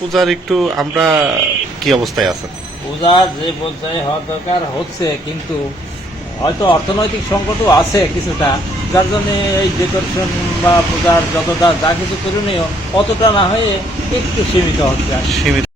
পূজার একটু আমরা কি অবস্থায় আছেন? পূজা যে পর্যায়ে হওয়া দরকার হচ্ছে কিন্তু হয়তো অর্থনৈতিক সংকটও আছে কিছুটা। যার জন্যে এই ডেকোরেশন বা পূজার যতটা যা কিছু করণীয়, অতটা না হয়ে একটু সীমিত হচ্ছে। সীমিত।